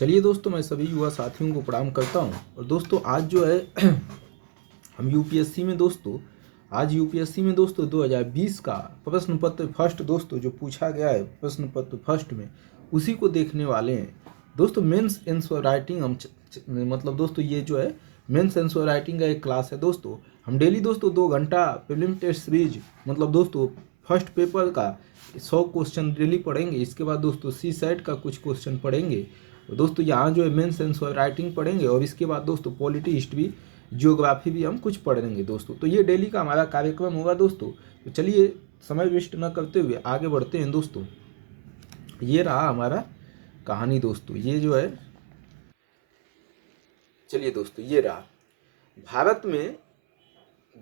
चलिए दोस्तों, मैं सभी युवा साथियों को प्रणाम करता हूं। और दोस्तों आज जो है हम यूपीएससी में दोस्तों आज यूपीएससी में दोस्तों 2020 का प्रश्न पत्र फर्स्ट दोस्तों जो पूछा गया है प्रश्न पत्र फर्स्ट में, उसी को देखने वाले हैं दोस्तों। मेंस आंसर राइटिंग मतलब दोस्तों ये जो है मेंस आंसर राइटिंग का एक क्लास है दोस्तों। हम डेली दोस्तों 2 घंटा प्रीलिम टेस्ट सीरीज मतलब दोस्तों फर्स्ट पेपर का 100 क्वेश्चन डेली पढ़ेंगे। इसके बाद दोस्तों सी सेट का कुछ क्वेश्चन पढ़ेंगे दोस्तों। यहाँ जो है मेंस आंसर राइटिंग पढ़ेंगे और इसके बाद दोस्तों पॉलिटी, हिस्ट्री, जियोग्राफी भी हम कुछ पढ़ लेंगे दोस्तों। तो ये डेली का हमारा कार्यक्रम होगा दोस्तों। तो चलिए समय वेस्ट न करते हुए आगे बढ़ते हैं दोस्तों। ये रहा हमारा कहानी दोस्तों। ये जो है चलिए दोस्तों ये रहा भारत में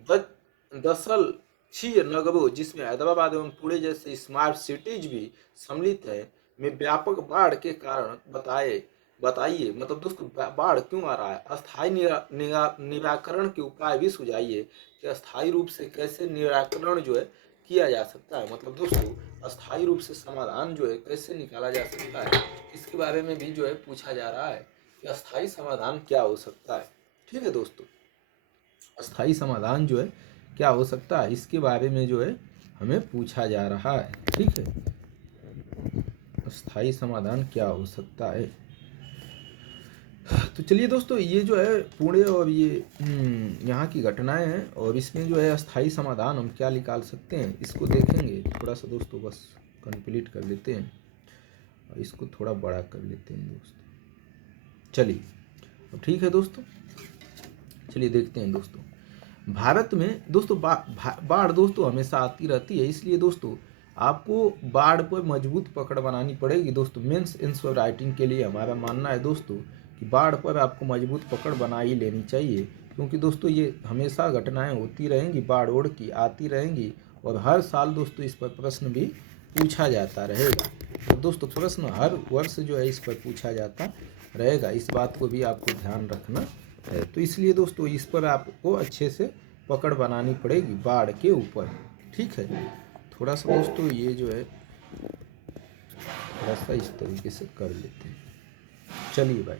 दरअसल 6 नगरों जिसमें हैदराबाद एवं पुणे जैसे स्मार्ट सिटीज भी सम्मिलित है में व्यापक बाढ़ के कारण बताइए मतलब दोस्तों बाढ़ क्यों आ रहा है, अस्थायी निराकरण के उपाय भी सुझाइए कि अस्थायी रूप से कैसे निराकरण जो है किया जा सकता है। मतलब दोस्तों अस्थायी रूप से समाधान जो है कैसे निकाला जा सकता है, इसके बारे में भी जो है पूछा जा रहा है कि अस्थायी समाधान क्या हो सकता है। ठीक है दोस्तों, अस्थायी समाधान जो है क्या हो सकता है इसके बारे में जो है हमें पूछा जा रहा है। ठीक है, अस्थायी समाधान क्या हो सकता है। तो चलिए दोस्तों ये जो है पुणे और ये यहाँ की घटनाएं हैं और इसमें जो है अस्थायी समाधान हम क्या निकाल सकते हैं इसको देखेंगे। थोड़ा सा दोस्तों बस कंप्लीट कर लेते हैं और इसको थोड़ा बड़ा कर लेते हैं दोस्तों। चलिए अब ठीक है दोस्तों, चलिए देखते हैं दोस्तों। भारत में दोस्तों बाढ़ दोस्तों हमेशा आती रहती है, इसलिए दोस्तों आपको बाढ़ पर मजबूत पकड़ बनानी पड़ेगी दोस्तों। मेंस आंसर राइटिंग के लिए हमारा मानना है दोस्तों कि बाढ़ पर आपको मजबूत पकड़ बना ही लेनी चाहिए, क्योंकि दोस्तों ये हमेशा घटनाएं होती रहेंगी, बाढ़ ओढ़ की आती रहेंगी और हर साल दोस्तों इस पर प्रश्न भी पूछा जाता रहेगा। तो दोस्तों प्रश्न हर वर्ष जो है इस पर पूछा जाता रहेगा, इस बात को भी आपको ध्यान रखना है। तो इसलिए दोस्तों इस पर आपको अच्छे से पकड़ बनानी पड़ेगी बाढ़ के ऊपर। ठीक है, थोड़ा सा दोस्तों ये जो है थोड़ा सा इस तरीके से कर लेते हैं। चलिए भाई,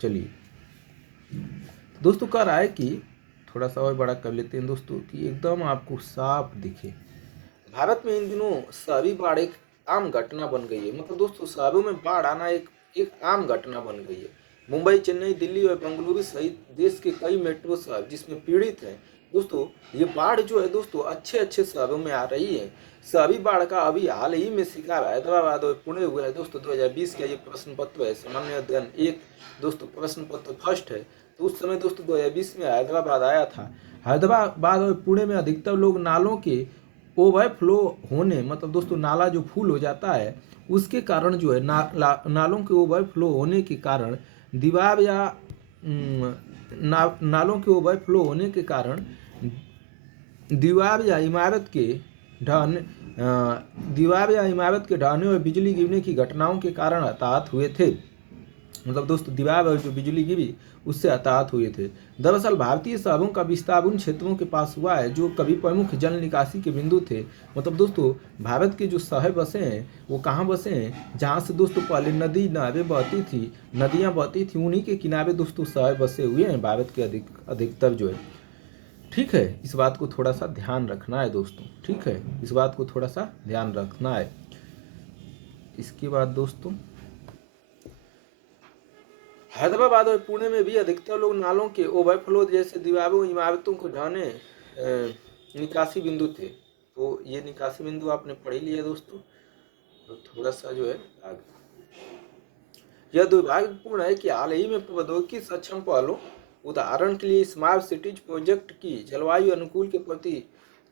चलिए दोस्तों कह रहा है कि थोड़ा सा और बड़ा कर लेते हैं दोस्तों कि एकदम आपको साफ दिखे। भारत में इन दिनों शहरी बाढ़ एक आम घटना बन गई है। मतलब दोस्तों शहरों में बाढ़ आना एक आम घटना बन गई है। मुंबई, चेन्नई, दिल्ली और बेंगलुरु सहित देश के कई मेट्रो शहर जिसमें पीड़ित हैं दोस्तों। ये बाढ़ जो है दोस्तों अच्छे अच्छे शहरों में आ रही है। शहरी बाढ़ का अभी हाल ही में शिकार हैदराबाद और पुणे हुआ है दोस्तों। 2020 का ये प्रश्न पत्र है, सामान्य अध्ययन 1 दोस्तों प्रश्न पत्र फर्स्ट है। तो उस समय दोस्तों 2020 में हैदराबाद आया था। हैदराबाद और पुणे में अधिकतर लोग नालों के ओवरफ्लो होने मतलब दोस्तों नाला जो फुल हो जाता है उसके कारण जो है नालों के ओवरफ्लो होने के कारण दीवार या नालों के ओवरफ्लो होने के कारण दीवार या इमारत के ढहने और बिजली गिरने की घटनाओं के कारण हताहत हुए थे। मतलब दोस्तों दीवार और जो बिजली गिरी उससे हताहत हुए थे। दरअसल भारतीय शहरों का विस्तार उन क्षेत्रों के पास हुआ है जो कभी प्रमुख जल निकासी के बिंदु थे। मतलब दोस्तों भारत के जो शहर बसे हैं वो कहाँ बसे हैं, जहाँ से दोस्तों पहले नदियाँ बहती थी उन्हीं के किनारे दोस्तों शहर बसे हुए हैं भारत के अधिकतर जो है। ठीक है, इस बात को थोड़ा सा ध्यान रखना है दोस्तों। ठीक है, इस बात को थोड़ा सा ध्यान रखना है। इसके बाद दोस्तों हैदराबाद और पुणे में भी अधिकतर लोग नालों के ओवरफ्लो जैसे दीवारों इमारतों को ढाने निकासी बिंदु थे। तो ये निकासी बिंदु आपने पढ़ ही लिया दोस्तों। तो थोड़ा सा जो है आगे यह दुर्भाग्यपूर्ण है कि हाल ही में प्रौद्योगिकी सक्षम पहलों उदाहरण के लिए स्मार्ट सिटीज प्रोजेक्ट की जलवायु अनुकूल के प्रति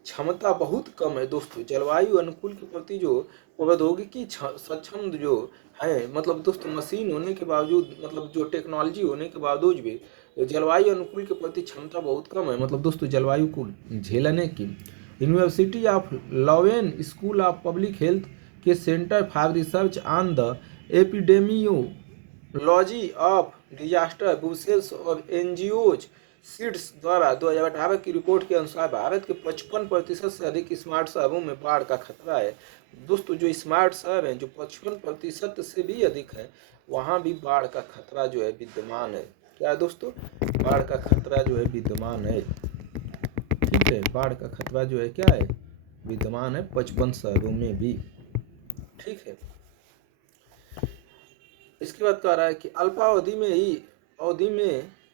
क्षमता बहुत कम है दोस्तों। जलवायु अनुकूल के प्रति जो प्रौद्योगिकी सक्षम जो है मतलब दोस्तों मशीन होने के बावजूद मतलब जो टेक्नोलॉजी होने के बावजूद भी जलवायु अनुकूल के प्रति क्षमता बहुत कम है। मतलब दोस्तों जलवायु को झेलने की university of Leuven school of public health के centre for research on the epidemiology of disaster Brussels और एनजीओज सीड्स द्वारा 2018 की रिपोर्ट के अनुसार भारत के 55% से अधिक स्मार्ट शहरों में बाढ़ का खतरा है। दोस्तों जो स्मार्ट शहर हैं जो 55% से भी अधिक है, वहाँ भी बाढ़ का खतरा जो है विद्यमान है। क्या है दोस्तों? बाढ़ का खतरा जो है विद्यमान है। ठीक है, बाढ़ का खतरा जो है क्या है, विद्यमान है 55 शहरों में भी। ठीक है, इसके बाद कह रहा है कि अल्पावधि में ही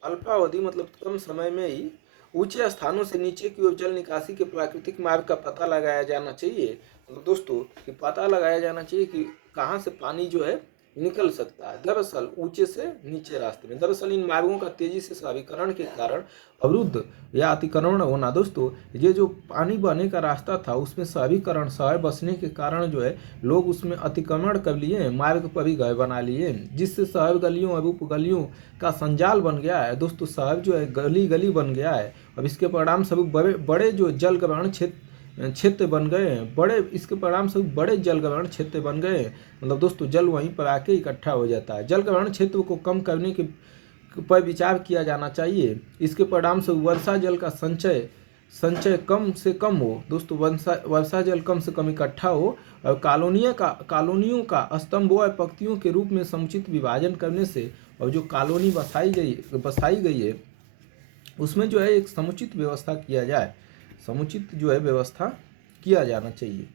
अल्पावधि मतलब कम समय में ही ऊंचे स्थानों से नीचे की ओर जल निकासी के प्राकृतिक मार्ग का पता लगाया जाना चाहिए। मतलब दोस्तों कि पता लगाया जाना चाहिए कि कहाँ से पानी जो है निकल सकता है। दरअसल ऊंचे से नीचे रास्ते में, दरअसल इन मार्गों का तेजी से शहरीकरण के कारण अवरुद्ध या अतिक्रमण होना दोस्तों, ये जो पानी बहने का रास्ता था उसमें शहरीकरण, शहर बसने के कारण जो है लोग उसमें अतिक्रमण कर लिए, मार्ग पर ही घर बना लिए, जिससे शहर गलियों और उप गलियों का संजाल बन गया है दोस्तों। शहर जो है गली गली बन गया है। अब इसके परिणाम स्वरूप बड़े बड़े जो जल ग्रहण क्षेत्र बन गए हैं, बड़े इसके परिणाम स्वरूप बड़े जल ग्रहण क्षेत्र बन गए हैं। मतलब दोस्तों जल वहीं पर आके इकट्ठा हो जाता है। जल ग्रहण क्षेत्र को कम करने के पर विचार किया जाना चाहिए। इसके परिणाम से वर्षा जल का संचय कम से कम हो दोस्तों, वर्षा जल कम से कम इकट्ठा हो और कॉलोनियों का स्तंभों और पंक्तियों के रूप में समुचित विभाजन करने से, और जो कॉलोनी बसाई गई है उसमें जो है एक समुचित व्यवस्था किया जाए। समुचित जो है व्यवस्था किया जाना चाहिए।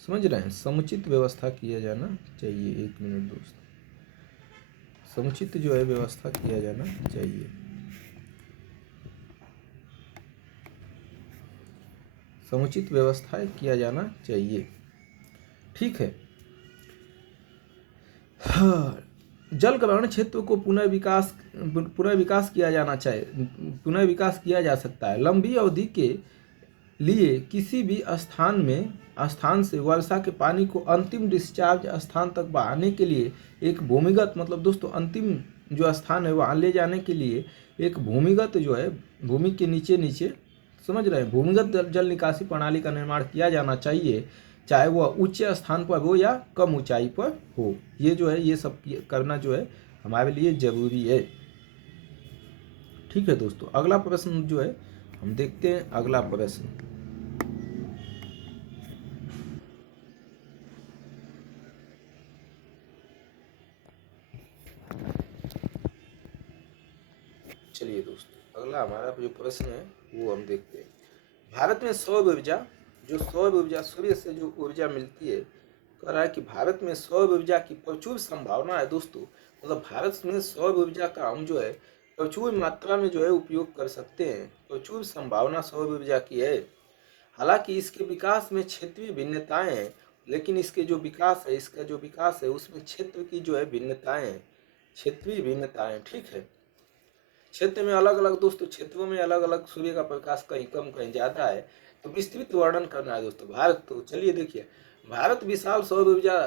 समझ रहे हैं? समुचित व्यवस्था किया जाना चाहिए। एक मिनट दोस्त, समुचित जो है व्यवस्था किया जाना चाहिए। समुचित व्यवस्था किया जाना चाहिए। ठीक है। हाँ, जल ग्रहण क्षेत्र को पुनर्विकास किया जाना चाहिए, पुनर्विकास किया जा सकता है। लंबी अवधि के लिए किसी भी स्थान से वर्षा के पानी को अंतिम डिस्चार्ज स्थान तक बहाने के लिए एक भूमिगत, मतलब दोस्तों अंतिम जो स्थान है वहाँ ले जाने के लिए एक भूमिगत जो है, भूमि के नीचे नीचे, समझ रहे हैं, भूमिगत जल निकासी प्रणाली का निर्माण किया जाना चाहिए, चाहे वह उच्च स्थान पर हो या कम ऊंचाई पर हो। ये जो है ये सब करना जो है हमारे लिए जरूरी है। ठीक है दोस्तों, अगला प्रश्न जो है हम देखते हैं। अगला प्रश्न, चलिए दोस्तों अगला हमारा जो प्रश्न है वो हम देखते हैं। भारत में सौर ऊर्जा सूर्य से जो ऊर्जा मिलती है, कह रहा है कि भारत में सौर ऊर्जा की प्रचुर संभावना है दोस्तों। मतलब भारत में सौर ऊर्जा का हम जो है प्रचुर मात्रा में जो है उपयोग कर सकते हैं। प्रचुर संभावना सौर ऊर्जा की है। हालांकि इसके विकास में क्षेत्रीय भिन्नताएं हैं, लेकिन इसका जो विकास है उसमें क्षेत्र की जो है भिन्नताएं हैं, क्षेत्रीय भिन्नताएं। ठीक है, क्षेत्र में अलग अलग दोस्तों, क्षेत्रों में अलग अलग सूर्य का प्रकाश कहीं कम कहीं ज्यादा है। तो विस्तृत वर्णन करना है दोस्तों भारत। तो चलिए देखिए, भारत विशाल सौर ऊर्जा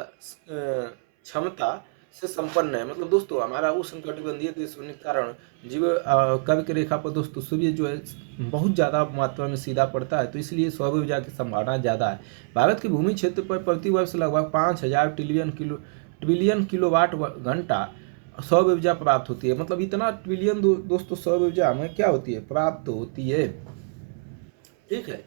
क्षमता से संपन्न है। मतलब दोस्तों हमारा उष्णकटिबंधीय देश होने के कारण जीव कर्क रेखा पर दोस्तों सूर्य जो है बहुत ज़्यादा मात्रा में सीधा पड़ता है, तो इसलिए सौर ऊर्जा की संभावना ज़्यादा है। भारत के भूमि क्षेत्र पर प्रतिवर्ष लगभग 5000 ट्रिलियन किलोवाट घंटा सौर ऊर्जा प्राप्त होती है। मतलब इतना ट्रिलियन दोस्तों सौर ऊर्जा हमें क्या होती है, प्राप्त होती है। ठीक है,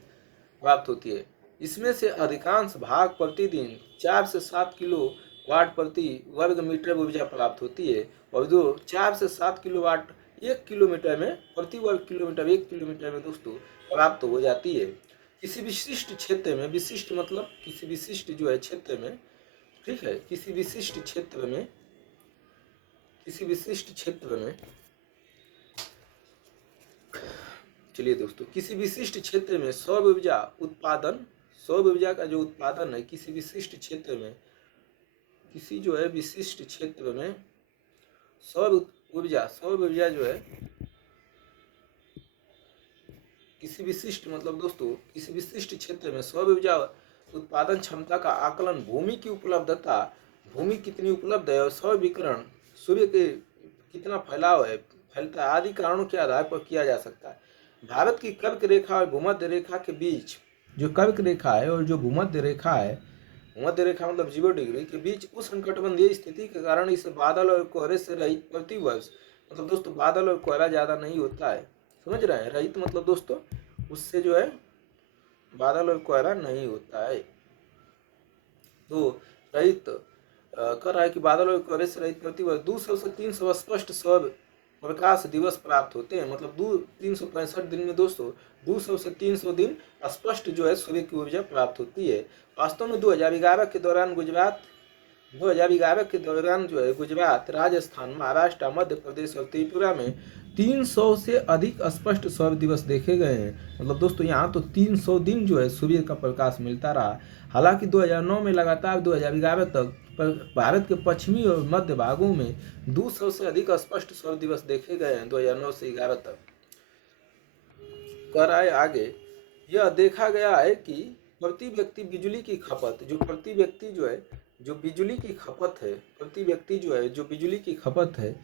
प्राप्त होती है। इसमें से अधिकांश भाग प्रतिदिन 4 से 7 किलो वाट प्रति वर्ग मीटर ऊर्जा प्राप्त होती है, और जो 4 से 7 किलो वाट 1 किलोमीटर में, प्रति वर्ग किलोमीटर 1 किलोमीटर में दोस्तों प्राप्त हो जाती है। किसी विशिष्ट क्षेत्र में, विशिष्ट मतलब किसी विशिष्ट जो है क्षेत्र में, ठीक है, किसी विशिष्ट क्षेत्र में चलिए दोस्तों, किसी विशिष्ट क्षेत्र में सौर ऊर्जा का जो उत्पादन है किसी विशिष्ट क्षेत्र में, किसी जो है विशिष्ट क्षेत्र में सौर ऊर्जा जो है किसी विशिष्ट, मतलब दोस्तों किसी विशिष्ट क्षेत्र में सौर ऊर्जा उत्पादन क्षमता का आकलन भूमि की उपलब्धता, भूमि कितनी उपलब्ध है और सौर विकिरण सूर्य के कितना फैलता है आदि कारणों के आधार पर किया जा सकता है। भारत की कर्क रेखा और भूमध्य रेखा के बीच जो कर्क रेखा है और जो भूमध्य रेखा है, भूमध्य रेखा मतलब 0 डिग्री के बीच उष्णकटिबंधीय स्थिति के कारण इसे बादल और कोहरे से रहित प्रतिवर्ष, मतलब दोस्तों बादल और कोहरा ज्यादा नहीं होता है। समझ रहे हैं? रहित मतलब दोस्तों उससे जो है बादल और कोहरा नहीं होता है। तो रहित कर रहा है कि बादल और कोहरे से रहित प्रतिवर्ष 200 से 300 स्पष्ट सौर प्रकाश दिवस प्राप्त होते हैं। मतलब 365 दिन में दोस्तों 200 से 300 दिन स्पष्ट जो है सूर्य की ऊर्जा प्राप्त होती है। वास्तव में 2011 के दौरान 2011 के दौरान जो है गुजरात, राजस्थान, महाराष्ट्र, मध्य प्रदेश और त्रिपुरा में 300 से अधिक स्पष्ट सौर दिवस देखे गए हैं। मतलब दोस्तों यहाँ तो 300 दिन जो है सूर्य का प्रकाश मिलता रहा। हालांकि 2009 में लगातार 2011 तक भारत के पश्चिमी और मध्य भागों में 200 से अधिक स्पष्ट सौर दिवस देखे गए हैं 2009 से 11 तक। कर आए आगे, यह देखा गया है कि प्रति व्यक्ति बिजली की खपत जो बिजली की खपत है, प्रति व्यक्ति जो है जो बिजली की खपत है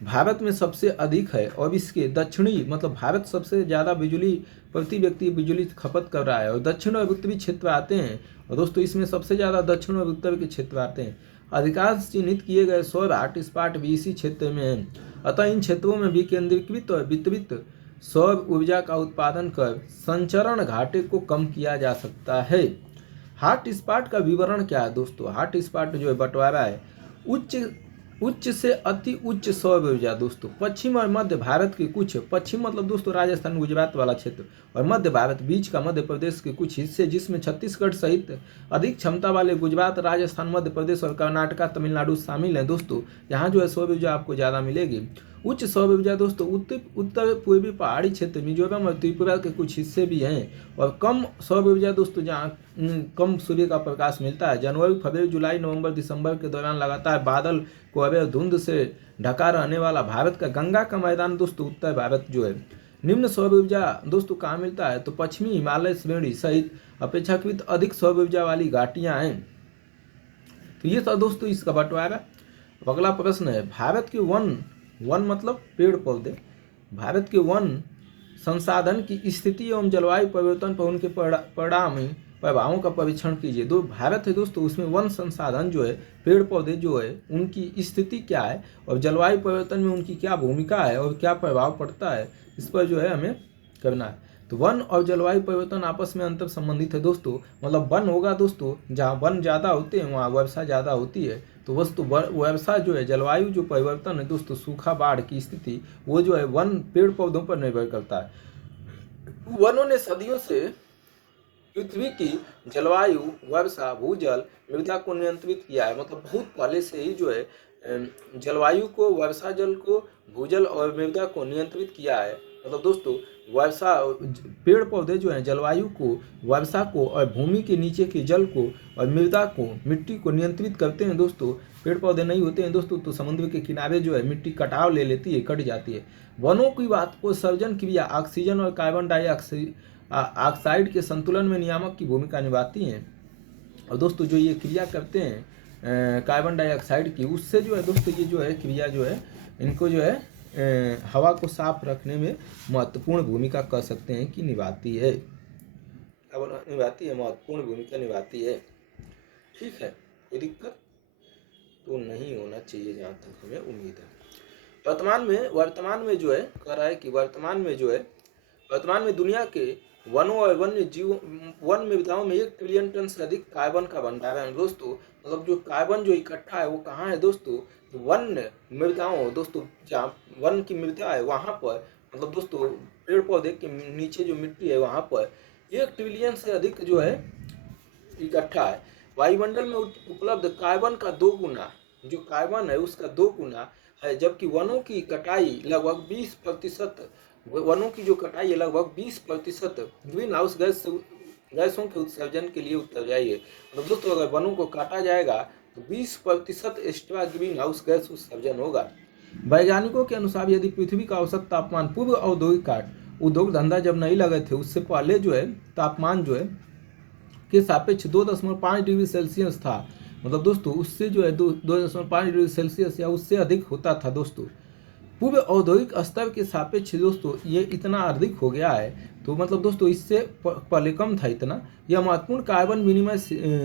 भारत में सबसे अधिक है। और इसके दक्षिणी मतलब भारत सबसे ज़्यादा बिजली प्रति व्यक्ति बिजली खपत कर रहा है और दक्षिण और उत्तरी क्षेत्र आते हैं। और दोस्तों इसमें सबसे ज़्यादा दक्षिण और उत्तर के क्षेत्र आते हैं। अधिकांश चिन्हित किए गए सौर हॉटस्पॉट भी इसी क्षेत्र में हैं। अतः इन क्षेत्रों में भी केंद्रीकृत और वितरित सौर ऊर्जा का उत्पादन कर संचरण घाटे को कम किया जा सकता है। हॉटस्पॉट का विवरण क्या है दोस्तों? हॉटस्पॉट जो है बंटवारा है उच्च से अति उच्च सौर ऊर्जा दोस्तों पश्चिम और मध्य भारत के कुछ, पश्चिम मतलब दोस्तों राजस्थान गुजरात वाला क्षेत्र, और मध्य भारत बीच का मध्य प्रदेश के कुछ हिस्से जिसमें छत्तीसगढ़ सहित अधिक क्षमता वाले गुजरात, राजस्थान, मध्य प्रदेश और कर्नाटका, तमिलनाडु शामिल हैं। दोस्तों यहाँ जो है सौर ऊर्जा आपको ज़्यादा मिलेगी। उच्च सौर ऊर्जा दोस्तों उत्तर पूर्वी पहाड़ी क्षेत्र मिजोरम और त्रिपुरा के कुछ हिस्से भी हैं। और कम सौर ऊर्जा दोस्तों जहाँ कम सूर्य का प्रकाश मिलता है। जनवरी, फरवरी, जुलाई, नवंबर, दिसंबर के दौरान लगातार बादल, कोहरे और धुंध से ढका रहने वाला भारत का गंगा का मैदान दोस्तों उत्तर भारत जो है। निम्न सौर ऊर्जा दोस्तों कहाँ मिलता है? तो पश्चिमी हिमालय श्रेणी सहित अपेक्षाकृत अधिक सौर ऊर्जा वाली घाटियाँ हैं। तो ये था दोस्तों इसका बंटवारा। अगला प्रश्न है, भारत के वन मतलब पेड़ पौधे, भारत के वन संसाधन की स्थिति एवं जलवायु परिवर्तन पर उनके परिणामी प्रभावों का परीक्षण कीजिए। भारत है दोस्तों उसमें वन संसाधन जो है, पेड़ पौधे जो है उनकी स्थिति क्या है और जलवायु परिवर्तन में उनकी क्या भूमिका है और क्या प्रभाव पड़ता है, इस पर जो है हमें करना है। तो वन और जलवायु परिवर्तन आपस में अंतर संबंधित है दोस्तों। मतलब वन होगा दोस्तों जहाँ वन ज़्यादा होते हैं वहाँ वर्षा ज़्यादा होती है। तो वस्तु वर्षा जो है, जलवायु जो परिवर्तन है दोस्तों, सूखा, बाढ़ की स्थिति, वो जो है वन पेड़ पौधों पर निर्भर करता है। वनों ने सदियों से पृथ्वी की जलवायु, वर्षा, भूजल, मृदा को नियंत्रित किया है। मतलब बहुत पहले से ही जो है जलवायु को, वर्षा जल को, भूजल और मृदा को नियंत्रित किया है। मतलब दोस्तों वर्षा, पेड़ पौधे जो हैं जलवायु को, वर्षा को और भूमि के नीचे के जल को और मृदा को, मिट्टी को नियंत्रित करते हैं दोस्तों। पेड़ पौधे नहीं होते हैं दोस्तों तो समुद्र के किनारे जो है मिट्टी कटाव ले लेती है, कट जाती है। वनों की बात को सर्जन क्रिया ऑक्सीजन और कार्बन डाइऑक्साइड के संतुलन में नियामक की भूमिका निभाती हैं। और दोस्तों जो ये क्रिया करते हैं कार्बन डाइऑक्साइड की, उससे जो है दोस्तों ये जो है क्रिया जो है इनको जो है हवा को साफ रखने में महत्वपूर्ण भूमिका कर सकते हैं कि निभाती है, महत्वपूर्ण भूमिका निभाती है। ठीक है, कोई दिक्कत तो नहीं होना चाहिए जहाँ तक हमें उम्मीद है। वर्तमान में जो है कह रहा है कि वर्तमान में दुनिया के वनों और वन मृदाओं में 1 ट्रिलियन टन से अधिक कार्बन का भंडारण है दोस्तों। मतलब जो कार्बन जो इकट्ठा है वो कहाँ है दोस्तों? वन मृदाओं दोस्तों, जहाँ वन की मृदा है वहाँ पर, मतलब दोस्तों पेड़ पौधे के नीचे जो मिट्टी है वहाँ पर 1 ट्रिलियन से अधिक जो है इकट्ठा है। वायुमंडल में उपलब्ध कार्बन का 2 गुना, जो कार्बन है उसका 2 गुना है। जबकि वनों की कटाई लगभग 20%, वनों की जो कटाई है लगभग 20% ग्रीन हाउस गैसों के उत्सर्जन के लिए उत्तरदायी है। मतलब दोस्तों अगर वनों को काटा जाएगा तो 20% एक्स्ट्रा ग्रीन हाउस गैस उत्सर्जन होगा। वैज्ञानिकों के अनुसार यदि पृथ्वी का औसत तापमान पूर्व औद्योगिक काल, उद्योग धंधा जब नहीं लगे थे उससे पहले जो है तापमान जो है के सापेक्ष 2.5 डिग्री सेल्सियस था। मतलब दोस्तों उससे जो है 2.5 डिग्री सेल्सियस या उससे अधिक होता था दोस्तों। पूर्व औद्योगिक स्तर के सापेक्ष दोस्तों ये इतना अधिक हो गया है। तो मतलब दोस्तों इससे पहले कम था इतना। यह महत्वपूर्ण कार्बन विनिमय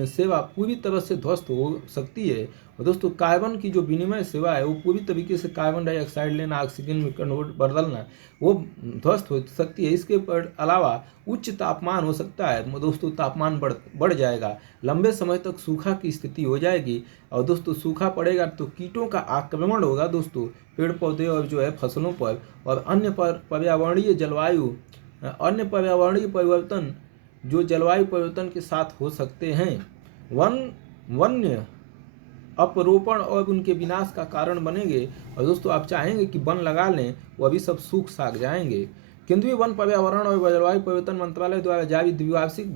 सेवा पूरी तरह से ध्वस्त हो सकती है और दोस्तों कार्बन की जो विनिमय सेवा है वो पूरी तरीके से कार्बन डाइऑक्साइड लेना, ऑक्सीजन में कन्वर्ट बदलना, वो ध्वस्त हो सकती है। इसके अलावा उच्च तापमान हो सकता है दोस्तों, तापमान बढ़ जाएगा, लंबे समय तक सूखा की स्थिति हो जाएगी। और दोस्तों सूखा पड़ेगा तो कीटों का आक्रमण होगा दोस्तों पेड़ पौधे और जो है फसलों पर, और अन्य पर्यावरणीय परिवर्तन जो जलवायु परिवर्तन के साथ हो सकते हैं। वन्य अपरोपण और उनके विनाश का कारण बनेंगे। और दोस्तों आप चाहेंगे कि वन लगा लें, वो अभी सब सूख साख जाएंगे। केंद्रीय वन पर्यावरण और जलवायु परिवर्तन मंत्रालय द्वारा जारी द्विवार्षिक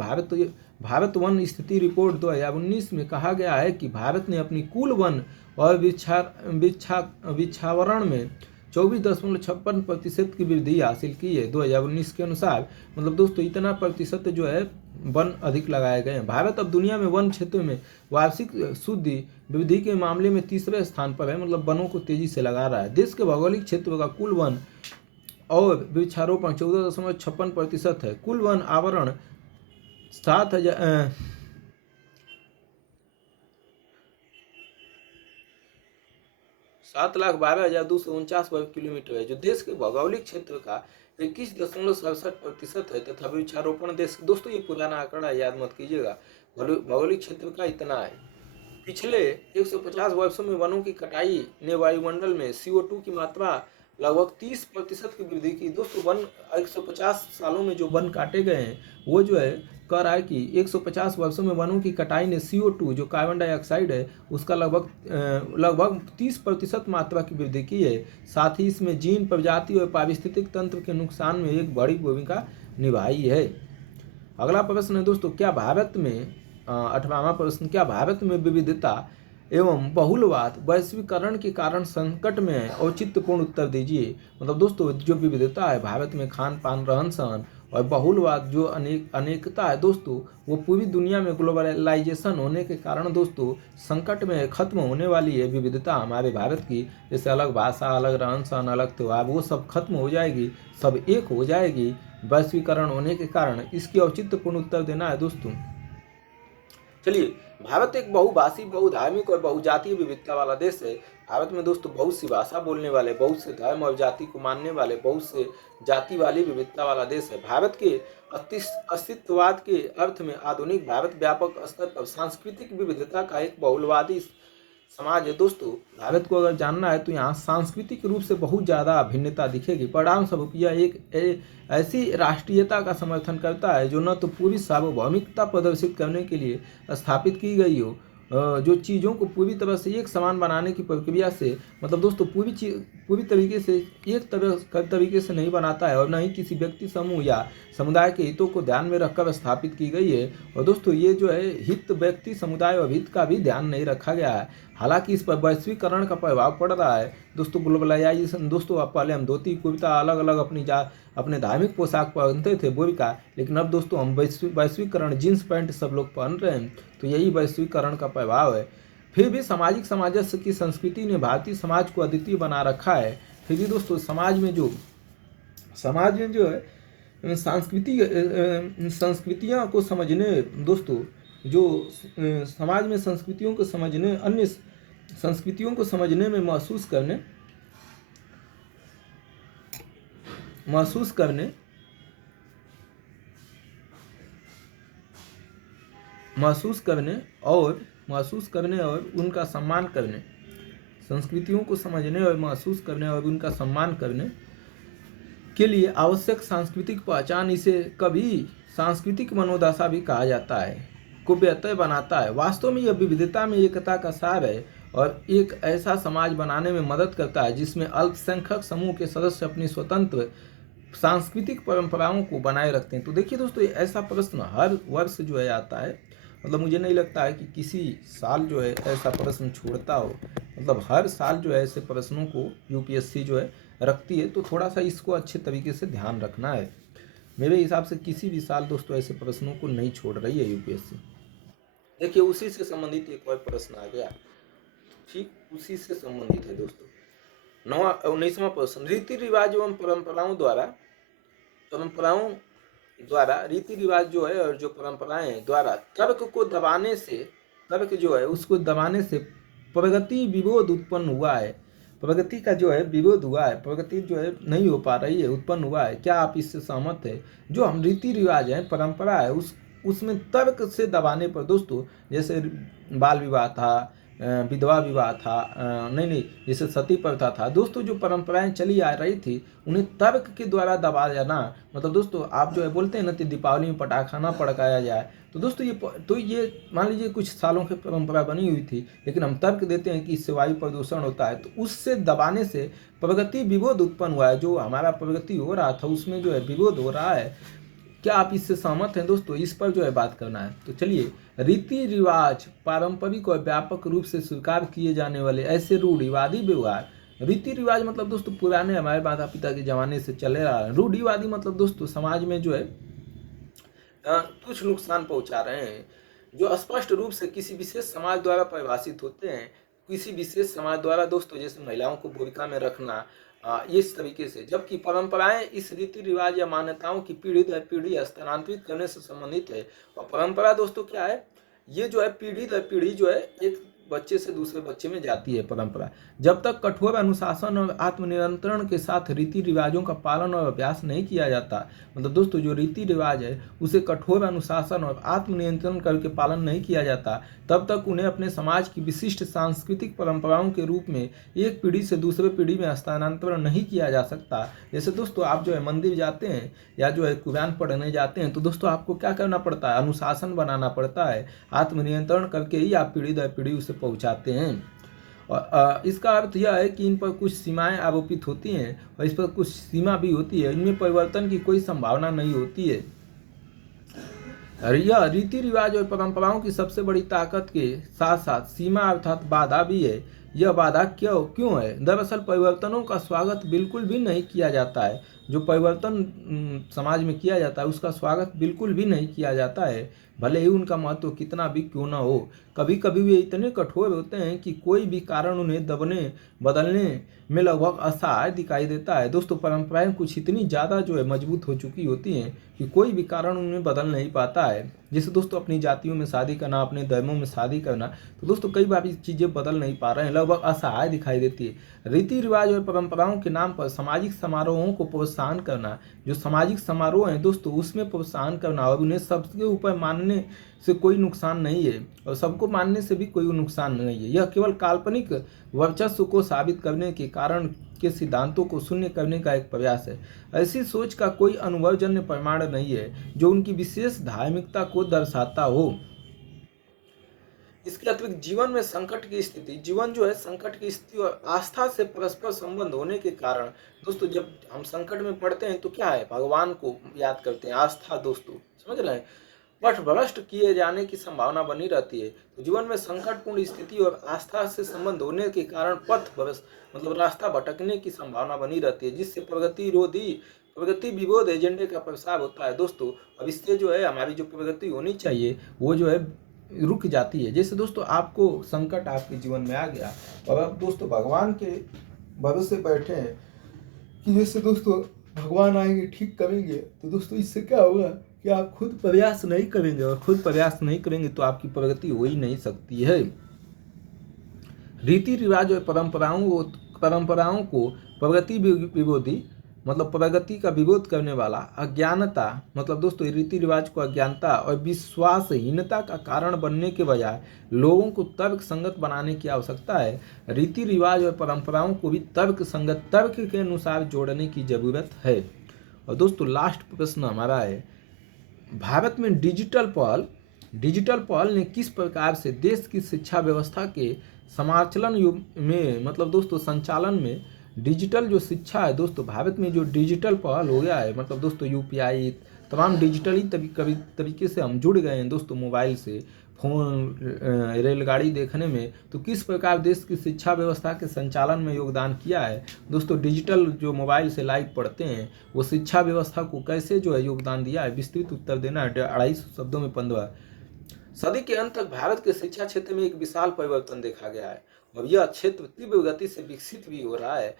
भारत वन स्थिति रिपोर्ट 2019 में कहा गया है कि भारत ने अपनी कुल वन और वृक्षावरण में 24.56% की वृद्धि हासिल की है 2019 के अनुसार। मतलब दोस्तों इतना प्रतिशत जो है वन अधिक लगाए गए हैं। भारत अब दुनिया में वन क्षेत्र में वार्षिक शुद्ध वृद्धि के मामले में तीसरे स्थान पर है। मतलब वनों को तेजी से लगा रहा है। देश के भौगोलिक क्षेत्र का कुल वन और वृक्षारोपण 14.56% है। कुल वन आवरण 7,12,249 वर्ग किलोमीटर है, जो देश के भौगोलिक क्षेत्र का 21.67% है। तथा वृक्षारोपण देश, दोस्तों ये पुराना आंकड़ा याद मत कीजिएगा, भौगोलिक क्षेत्र का इतना है। पिछले 150 वर्षों में वनों की कटाई ने वायुमंडल में CO2 की मात्रा लगभग 30% की वृद्धि की। दोस्तों वन 150 सालों में जो वन काटे गए हैं वो जो है कह रहा है कि 150 वर्षों में वनों की कटाई ने CO2 जो कार्बन डाइऑक्साइड है उसका लगभग 30% मात्रा की वृद्धि की है। साथ ही इसमें जीन प्रजाति और पारिस्थितिक तंत्र के नुकसान में एक बड़ी भूमिका निभाई है। अगला प्रश्न है दोस्तों, क्या भारत में 18वां प्रश्न, क्या भारत में विविधता एवं बहुलवाद वैश्वीकरण के कारण संकट में है? औचित्यपूर्ण उत्तर दीजिए। मतलब दोस्तों जो विविधता है भारत में, खान पान, रहन सहन और बहुलवाद जो अनेकता है दोस्तों, वो पूरी दुनिया में ग्लोबलाइजेशन होने के कारण दोस्तों संकट में खत्म होने वाली है। विविधता हमारे भारत की, जैसे अलग भाषा, अलग रहन सहन, अलग त्योहार, वो सब खत्म हो जाएगी, सब एक हो जाएगी वैश्वीकरण होने के कारण। इसकी औचित्यपूर्ण उत्तर देना है दोस्तों। चलिए, भारत एक बहुभाषी, बहुधार्मिक और बहुजातीय विविधता वाला देश है। भारत में दोस्तों बहुत सी भाषा बोलने वाले, बहुत से धर्म और जाति को मानने वाले, बहुत से जाति वाली विविधता वाला देश है। भारत के अस्तित्ववाद के अर्थ में आधुनिक भारत व्यापक स्तर पर सांस्कृतिक विविधता का एक बहुलवादी समाज है। दोस्तों भारत को अगर जानना है तो यहाँ सांस्कृतिक रूप से बहुत ज़्यादा भिन्नता दिखेगी। परिणाम स्वरूप यह एक ऐसी राष्ट्रीयता का समर्थन करता है जो न तो पूरी सार्वभौमिकता प्रदर्शित करने के लिए स्थापित की गई हो, जो चीज़ों को पूरी तरह से एक समान बनाने की प्रक्रिया से, मतलब दोस्तों पूरी तरीके से एक तरीके से नहीं बनाता है, और न ही किसी व्यक्ति समूह या समुदाय के हितों को ध्यान में रखकर स्थापित की गई है। और दोस्तों ये जो है हित व्यक्ति, समुदाय और हित का भी ध्यान नहीं रखा गया है। हालांकि इस पर वैश्वीकरण का प्रभाव पड़ रहा है दोस्तों, ग्लोबलाइजेशन। दोस्तों अब पहले हम धोती कुर्ता अलग अलग अपने धार्मिक पोशाक पहनते थे बोरिका, लेकिन अब दोस्तों हम वैश्वीकरण जीन्स पैंट सब लोग पहन रहे हैं, तो यही वैश्वीकरण का प्रभाव है। फिर भी सामाजिक सामंजस्य की संस्कृति ने भारतीय समाज को अद्वितीय बना रखा है। फिर भी दोस्तों समाज में जो है संस्कृतियाँ को समझने, दोस्तों जो समाज में संस्कृतियों को समझने, अन्य संस्कृतियों को समझने में महसूस करने और उनका सम्मान करने, संस्कृतियों को समझने और महसूस करने और उनका सम्मान करने के लिए आवश्यक सांस्कृतिक पहचान, इसे कभी सांस्कृतिक मनोदशा भी कहा जाता है, को बेहतर बनाता है। वास्तव में यह विविधता में एकता का सार है और एक ऐसा समाज बनाने में मदद करता है जिसमें अल्पसंख्यक समूह के सदस्य अपनी स्वतंत्र सांस्कृतिक परंपराओं को बनाए रखते हैं। तो देखिए दोस्तों ऐसा प्रश्न हर वर्ष जो है आता है। मतलब मुझे नहीं लगता है कि किसी साल जो है ऐसा प्रश्न छोड़ता हो। मतलब हर साल जो है ऐसे प्रश्नों को यूपीएससी जो है रखती है, तो थोड़ा सा इसको अच्छे तरीके से ध्यान रखना है। मेरे हिसाब से किसी भी साल दोस्तों ऐसे प्रश्नों को नहीं छोड़ रही है यूपीएससी। देखिए उसी से संबंधित एक और प्रश्न आ गया, ठीक उसी से संबंधित है दोस्तों। 19वां प्रश्न, रीति रिवाज एवं परंपराओं द्वारा रीति रिवाज जो है और जो परंपराएं द्वारा तर्क जो है उसको दबाने से प्रगति विरोध उत्पन्न हुआ है, प्रगति का जो है विरोध हुआ है, प्रगति जो है नहीं हो पा रही है, उत्पन्न हुआ है, क्या आप इससे सहमत है? जो हम रीति रिवाज है, परंपरा है, उसमें तर्क से दबाने पर दोस्तों, जैसे बाल विवाह था, विधवा विवाह था, नहीं, जैसे सती प्रथा था दोस्तों, जो परंपराएं चली आ रही थी उन्हें तर्क के द्वारा दबाया जाना, मतलब दोस्तों आप जो है बोलते हैं ना कि दीपावली में पटाखा ना पड़काया जाए, तो दोस्तों ये मान लीजिए कुछ सालों की परंपरा बनी हुई थी, लेकिन हम तर्क देते हैं कि इससे वायु प्रदूषण होता है, तो उससे दबाने से प्रगति विरोध उत्पन्न हुआ है। जो हमारा प्रगति हो रहा था उसमें जो है विरोध हो रहा है। क्या आप इससे सहमत हैं दोस्तों? इस पर जो है बात करना है। तो चलिए, रीति रिवाज पारंपरिक और व्यापक रूप से स्वीकार किए जाने वाले ऐसे रूढ़िवादी व्यवहार। रीति रिवाज मतलब दोस्तों पुराने हमारे माता पिता के जमाने से चले आ रहे हैं। रूढ़िवादी मतलब दोस्तों समाज में जो है कुछ नुकसान पहुंचा रहे हैं, जो स्पष्ट रूप से किसी विशेष समाज द्वारा परिभाषित होते हैं, किसी विशेष समाज द्वारा दोस्तों, जैसे महिलाओं को भूमिका में रखना, इस तरीके से। जबकि परंपराएं इस रीति रिवाज या मान्यताओं की पीढ़ी दर पीढ़ी स्थानांतरित करने से संबंधित है। और परंपरा दोस्तों क्या है, ये जो है पीढ़ी दर पीढ़ी जो है एक बच्चे से दूसरे बच्चे में जाती है परंपरा। जब तक कठोर अनुशासन और आत्मनियंत्रण के साथ रीति रिवाजों का पालन और अभ्यास नहीं किया जाता, मतलब दोस्तों जो रीति रिवाज है उसे कठोर अनुशासन और आत्मनियंत्रण करके पालन नहीं किया जाता, तब तक उन्हें अपने समाज की विशिष्ट सांस्कृतिक परंपराओं के रूप में एक पीढ़ी से दूसरे पीढ़ी में हस्तांतरण नहीं किया जा सकता। जैसे दोस्तों आप जो है मंदिर जाते हैं या जो है कुरान पढ़ने जाते हैं, तो दोस्तों आपको क्या करना पड़ता है? अनुशासन बनाना पड़ता है, आत्मनियंत्रण करके ही आप पीढ़ी दर पीढ़ी उसे पहुंचाते हैं। और इसका अर्थ यह है कि इन पर कुछ सीमाएं आरोपित होती हैं और इस पर कुछ सीमा भी होती है, इनमें परिवर्तन की कोई संभावना नहीं होती है। यह रीति रिवाज और परंपराओं की सबसे बड़ी ताकत के साथ साथ सीमा अर्थात बाधा भी है। यह बाधा क्यों है? दरअसल परिवर्तनों का स्वागत बिल्कुल भी नहीं किया जाता है। जो परिवर्तन समाज में किया जाता है उसका स्वागत बिल्कुल भी नहीं किया जाता है, भले ही उनका महत्व कितना भी क्यों ना हो। कभी कभी वे इतने कठोर होते हैं कि कोई भी कारण उन्हें बदलने में लगभग असहाय दिखाई देता है। दोस्तों परंपराएं कुछ इतनी ज़्यादा जो है मजबूत हो चुकी होती हैं कि कोई भी कारण उन्हें बदल नहीं पाता है। जैसे दोस्तों अपनी जातियों में शादी करना, अपने धर्मों में शादी करना, तो दोस्तों कई बार ये चीज़ें बदल नहीं पा रहे हैं, लगभग असहाय दिखाई देती है। रीति रिवाज और परंपराओं के नाम पर सामाजिक समारोहों को प्रोत्साहन करना, जो सामाजिक समारोह हैं दोस्तों उसमें प्रोत्साहन करना और उन्हें सबके ऊपर मानने से कोई नुकसान नहीं है और सबको मानने से भी कोई नुकसान नहीं है। यह केवल काल्पनिक वर्चस्व को साबित करने के कारण के सिद्धांतों को शून्य करने का एक प्रयास है। ऐसी सोच का कोई अनुभवजन्य प्रमाण नहीं है जो उनकी विशेष धार्मिकता को दर्शाता हो। इसके अतिरिक्त जीवन में संकट की स्थिति, जीवन जो है संकट की स्थिति और आस्था से परस्पर संबंध होने के कारण दोस्तों जब हम संकट में पड़ते हैं तो क्या है, भगवान को याद करते हैं, आस्था दोस्तों, समझ रहे हैं, पथ भ्रष्ट किए जाने की संभावना बनी रहती है। तो जीवन में संकटपूर्ण स्थिति और आस्था से संबंध होने के कारण पथ भ्रष्ट मतलब रास्ता भटकने की संभावना बनी रहती है, जिससे प्रगति विरोध एजेंडे का प्रसार होता है दोस्तों। अब इससे जो है हमारी जो प्रगति होनी चाहिए वो जो है रुक जाती है। जैसे दोस्तों आपको संकट आपके जीवन में आ गया और अब दोस्तों भगवान के भरोसे बैठे हैं कि जैसे दोस्तों भगवान आएंगे ठीक करेंगे, तो दोस्तों इससे क्या होगा कि आप खुद प्रयास नहीं करेंगे और खुद प्रयास नहीं करेंगे तो आपकी प्रगति हो ही नहीं सकती है। रीति रिवाज और परंपराओं को प्रगति विरोधी मतलब प्रगति का विरोध करने वाला, अज्ञानता मतलब दोस्तों रीति रिवाज को अज्ञानता और विश्वासहीनता का कारण बनने के बजाय लोगों को तर्क संगत बनाने की आवश्यकता है। रीति रिवाज और परंपराओं को भी तर्क के अनुसार जोड़ने की जरूरत है। और दोस्तों लास्ट प्रश्न हमारा है, भारत में डिजिटल पहल ने किस प्रकार से देश की शिक्षा व्यवस्था के संचालन में डिजिटल जो शिक्षा है दोस्तों, भारत में जो डिजिटल पहल हो गया है, मतलब दोस्तों यूपीआई तमाम डिजिटली तरीके से हम जुड़ गए हैं दोस्तों, मोबाइल से फोन रेलगाड़ी देखने में, तो किस प्रकार देश की शिक्षा व्यवस्था के संचालन में योगदान किया है दोस्तों। डिजिटल जो मोबाइल से लाइव पढ़ते हैं वो शिक्षा व्यवस्था को कैसे जो है योगदान दिया है, विस्तृत उत्तर देना है 250 शब्दों में 15। सदी के अंत तक भारत के शिक्षा क्षेत्र में एक विशाल परिवर्तन देखा गया है और यह क्षेत्र तीव्र गति से विकसित भी हो रहा है।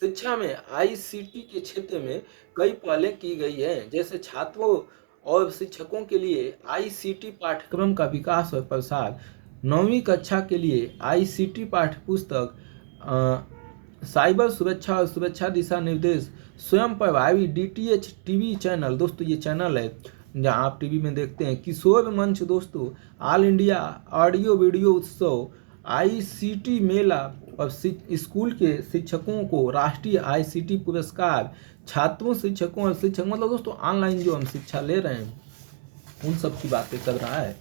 शिक्षा में आईसीटी के क्षेत्र में कई पहलें की गई हैं, जैसे छात्रों और शिक्षकों के लिए आईसीटी पाठ्यक्रम का विकास और प्रसार, 9वीं कक्षा के लिए ICT पाठ्यपुस्तक, साइबर सुरक्षा और सुरक्षा दिशा निर्देश, स्वयं प्रभावी DTH टीवी चैनल। दोस्तों ये चैनल है जहाँ आप टीवी में देखते हैं। किशोर मंच दोस्तों, ऑल इंडिया ऑडियो वीडियो उत्सव, ICT मेला और स्कूल के शिक्षकों को राष्ट्रीय ICT पुरस्कार, छात्रों शिक्षकों और शिक्षक, मतलब दोस्तों ऑनलाइन जो हम शिक्षा ले रहे हैं उन सब की बातें कर रहा है।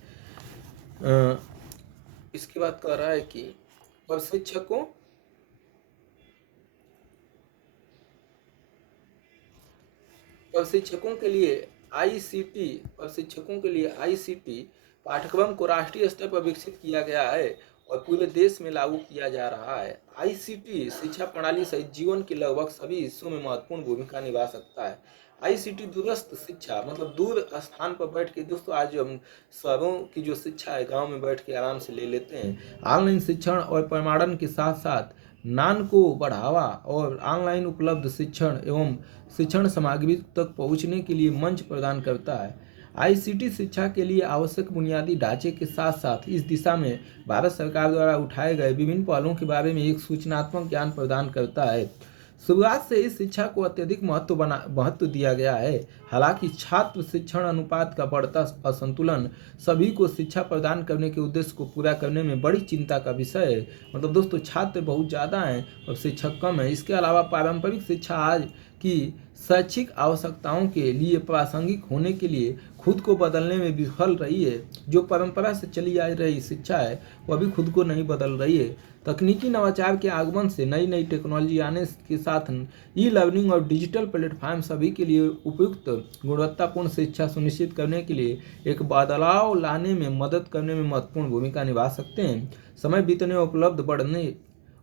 इसकी बात कर रहा है कि प्रशिक्षकों के लिए ICT पाठ्यक्रम को राष्ट्रीय स्तर पर विकसित किया गया है और पूरे देश में लागू किया जा रहा है। ICT शिक्षा प्रणाली सहित जीवन के लगभग सभी हिस्सों में महत्वपूर्ण भूमिका निभा सकता है। ICT दूरस्थ शिक्षा, मतलब दूर स्थान पर बैठ के, दोस्तों आज हम शहरों की जो शिक्षा है गांव में बैठ के आराम से ले लेते हैं। ऑनलाइन शिक्षण और प्रमाणन के साथ साथ ज्ञान को बढ़ावा और ऑनलाइन उपलब्ध शिक्षण एवं शिक्षण सामग्री तक पहुंचने के लिए मंच प्रदान करता है। ICT शिक्षा के लिए आवश्यक बुनियादी ढांचे के साथ साथ इस दिशा में भारत सरकार द्वारा उठाए गए विभिन्न पहलों के बारे में एक सूचनात्मक ज्ञान प्रदान करता है। शुरुआत से इस शिक्षा को अत्यधिक महत्व दिया गया है। हालांकि छात्र शिक्षण अनुपात का बढ़ता असंतुलन सभी को शिक्षा प्रदान करने के उद्देश्य को पूरा करने में बड़ी चिंता का विषय है। मतलब दोस्तों छात्र बहुत ज़्यादा हैं और शिक्षक कम है। इसके अलावा पारंपरिक शिक्षा आज की शैक्षिक आवश्यकताओं के लिए प्रासंगिक होने के लिए खुद को बदलने में विफल रही है। जो परंपरा से चली आ रही शिक्षा है वह भी खुद को नहीं बदल रही है। तकनीकी नवाचार के आगमन से नई नई टेक्नोलॉजी आने के साथ ई-लर्निंग और डिजिटल प्लेटफॉर्म सभी के लिए उपयुक्त गुणवत्तापूर्ण शिक्षा सुनिश्चित करने के लिए एक बदलाव लाने में मदद करने में महत्वपूर्ण भूमिका निभा सकते हैं। समय बीतने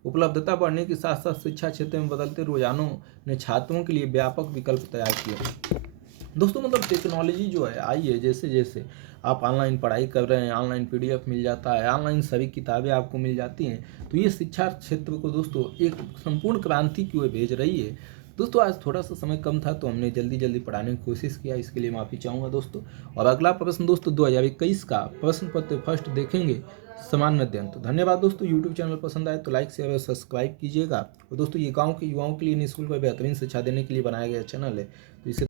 उपलब्धता बढ़ने के साथ साथ शिक्षा क्षेत्र में बदलते रुझानों ने छात्रों के लिए व्यापक विकल्प तैयार किए। दोस्तों मतलब टेक्नोलॉजी जो है आई है, जैसे जैसे आप ऑनलाइन पढ़ाई कर रहे हैं, ऑनलाइन PDF मिल जाता है, ऑनलाइन सभी किताबें आपको मिल जाती हैं, तो ये शिक्षा क्षेत्र को दोस्तों एक संपूर्ण क्रांति की ओर भेज रही है। दोस्तों आज थोड़ा सा समय कम था तो हमने जल्दी जल्दी पढ़ाने की कोशिश किया, इसके लिए माफ़ी चाहूँगा दोस्तों। और अगला प्रश्न दोस्तों 2021 का प्रश्न पत्र फर्स्ट देखेंगे, सामान्य अध्ययन। तो धन्यवाद दोस्तों। यूट्यूब चैनल पसंद आए तो लाइक शेयर और सब्सक्राइब कीजिएगा। और दोस्तों ये गाँव के युवाओं के लिए निःशुल्क और बेहतरीन शिक्षा देने के लिए बनाया गया चैनल है, तो इसे